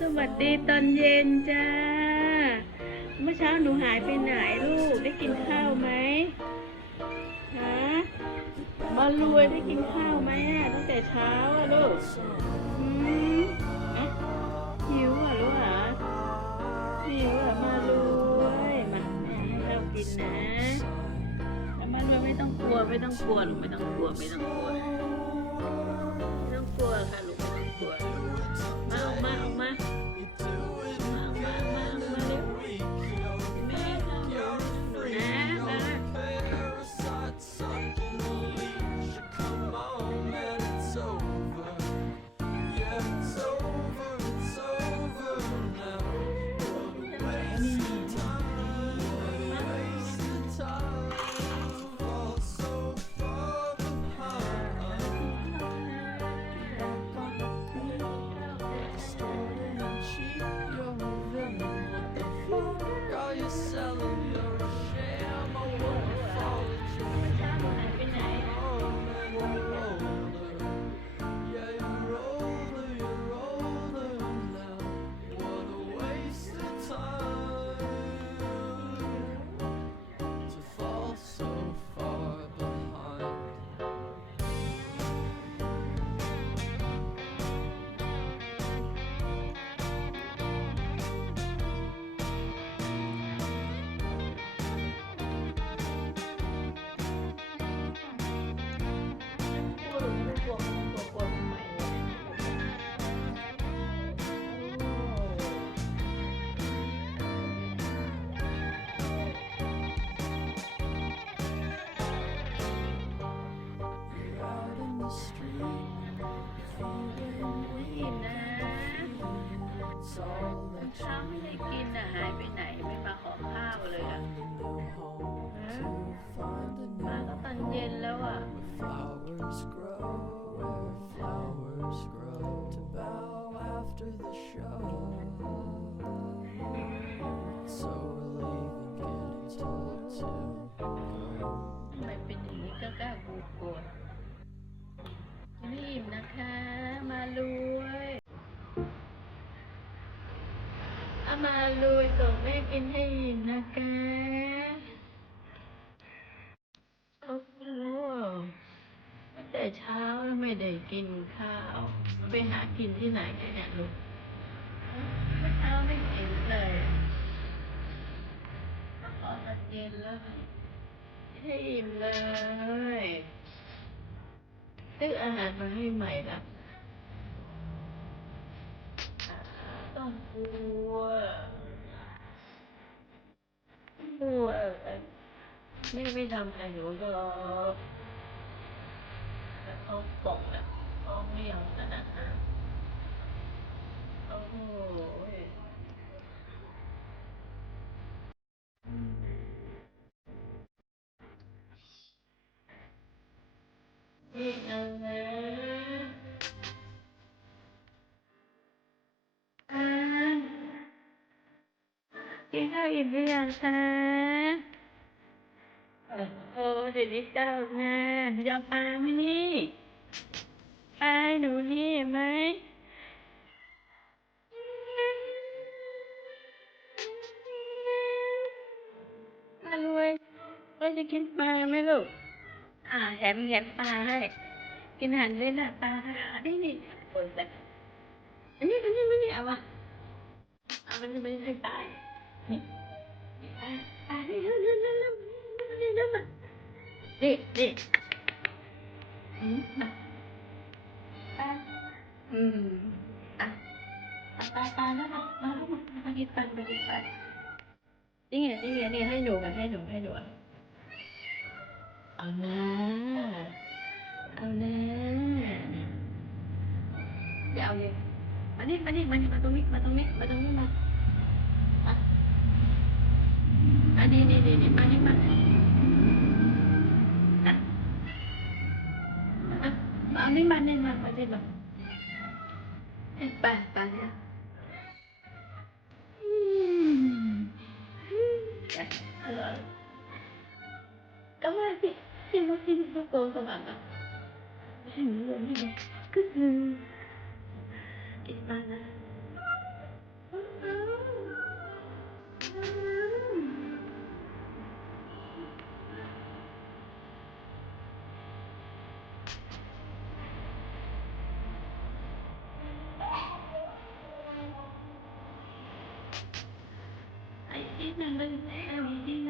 สวัสดีตอนเย็นจ้า เมื่อเช้าหนูหายไปไหนลูก ได้กินข้าวไหมฮะมารวยได้กินข้าวไหมอะตั้งแต่เช้าอะลูกอืมอะหิวอะลูกหรอหิวอะมารวยมาแม่ให้ข้าวกินนะมารวยไม่ต้องกลัวไม่ต้องกลัวหนูไม่ต้องกลัวไม่ต้องกลัวไม่ต้องกลัวค่ะลูก ไม่กินนะข้าไม่ได้กินน่ะหายไปไหนไม่มาขอข้าวเลยอะฮะมาก็ตอนเย็นแล้วอะ มารวยส่งแม่กินให้อิ่มนะคะโอ้โหแต่เช้าไม่ได้กินข้าว ไปหากินที่ไหนกันเนี่ยลูกเมื่อเช้าไม่กินเลยพอตอนเย็นแล้วให้อิ่มเลยซื้ออาหารมาให้ใหม่ละต้องกลัว ไม่ไม่ทำอะไรหนูหรอกแต่เขาบอกอะเขาไม่ยอมนาดนั้นโอ้โหนี่นะกินข้าวอิ่มหรือยังคะ โอ้โหเดี๋ยวนี้เจ้านะยอมปลาไหมนี่ไปหนูนี่ไหมมารวยเราจะกินปลาไหมลูก อ่าแถมแถมปลาให้ กินอาหารเล่นอะปลาค่ะนี่นี่ปนแต่อันนี้อันนี้ไม่นี่เอาวะเอามันจะไม่ให้ตายนี่ นี่นี่อืมมาปลาอืมอะเอาปลาปลาแล้วมามาแล้วมามากินปลามากินปลานี่ไงนี่ไงนี่ให้หนูกันให้หนูให้หนูอะเอานะเอานะอย่าเอาเลยมานี่มานี่มานี่มาตรงนี้มาตรงนี้มาตรงนี้มามาอันนี้นี่นี่นี่มานี่มาอะอะเอา นี่มานี่มามานี่มาเอ้ยไปไปเนี่ยอืมเออ Cảm ơn chị. Chị có xin cho cô các bạn ạ. Chị muốn đi đây. Cứ... Chị bạn à. กิ